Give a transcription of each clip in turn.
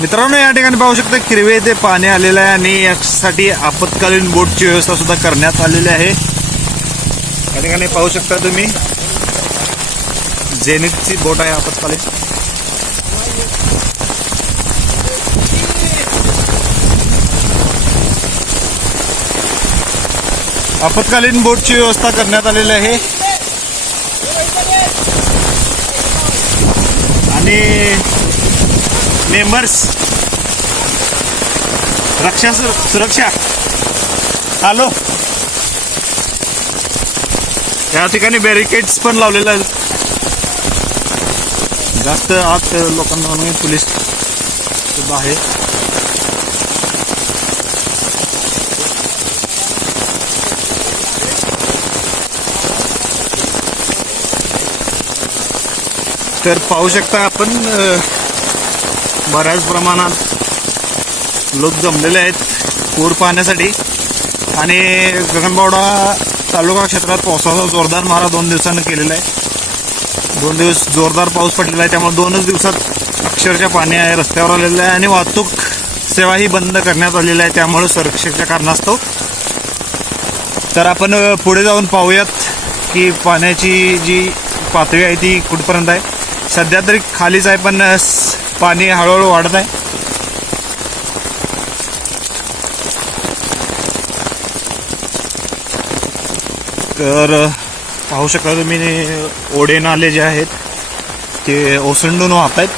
मित्रांनो या ठिकाणी पाहू शकता किरवे ते पाणी आलेलं आहे आणि यासाठी आपत्कालीन बोटची व्यवस्था सुद्धा करण्यात आलेली आहे. या ठिकाणी पाहू शकता तुम्ही जेनिटची बोट आहे आपत्कालीन. आपत्कालीन बोटची व्यवस्था करण्यात आलेली आहे. आणि मेंबर्स रक्षा सुरक्षा हॅलो? या ठिकाणी बॅरिकेड्स पण लावलेले आहेत. जास्त आत लोकांना म्हणून पोलीस सुद्धा आहे. तर पाहू शकता आपण बऱ्याच प्रमाणात लोक जमलेले आहेत पूर पाहण्यासाठी. आणि गगनबावडा तालुका क्षेत्रात पावसाचा जोरदार मारा दोन दिवसानं केलेला आहे. दोन दिवस जोरदार पाऊस पडलेला आहे त्यामुळे दोनच दिवसात अक्षरशः पाणी आहे रस्त्यावर आलेलं आहे आणि वाहतूक सेवाही बंद करण्यात आलेली आहे त्यामुळे सुरक्षेच्या कारणास्तव. तर आपण पुढे जाऊन पाहूयात की पाण्याची जी पातळी आहे ती कुठपर्यंत आहे. सध्या तरी खालीच आहे पण पाणी हळूहळू वाढत आहे. तर पाहू शकता तुम्ही ओढे नाले जे आहेत ते ओसंडून वाहत आहेत.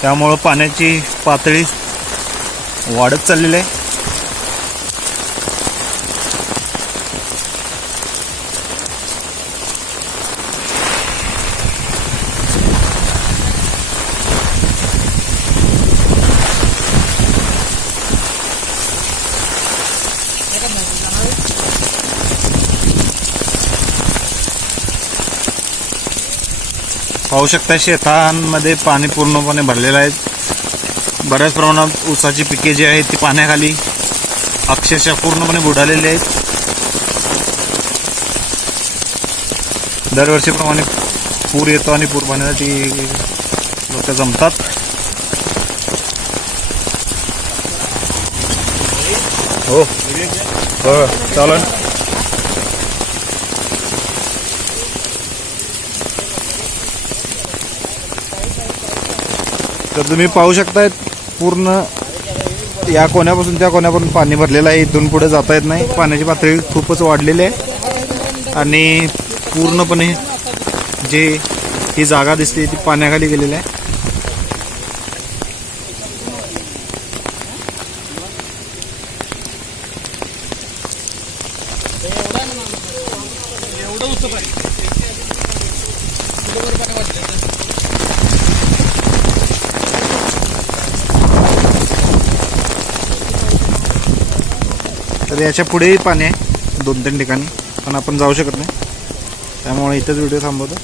त्यामुळं पाण्याची पातळी वाढत चाललेली आहे. पाहू शकता शेतांमध्ये पाणी पूर्णपणे भरलेलं आहे. बऱ्याच प्रमाणात ऊसाची पिके जी आहेत ती पाण्याखाली अक्षरशः पूर्णपणे बुडालेली आहेत. दरवर्षीप्रमाणे पूर येतो आणि पूर पाण्यासाठी लोक जमतात. हो. हो चालेल तर तुम्ही पाहू शकताय पूर्ण या कोण्यापासून त्या कोण्यापासून पाणी भरलेलं आहे इथून पुढे जाता येत नाही. पाण्याची पातळी खूपच वाढलेली आहे. आणि पूर्णपणे जे ही जागा दिसते ती पाण्याखाली गेलेली आहे. तर याच्या पुढेही पाणी आहे दोन तीन ठिकाणी. पण आपण जाऊ शकत नाही. त्यामुळे इथंच व्हिडिओ थांबवतो.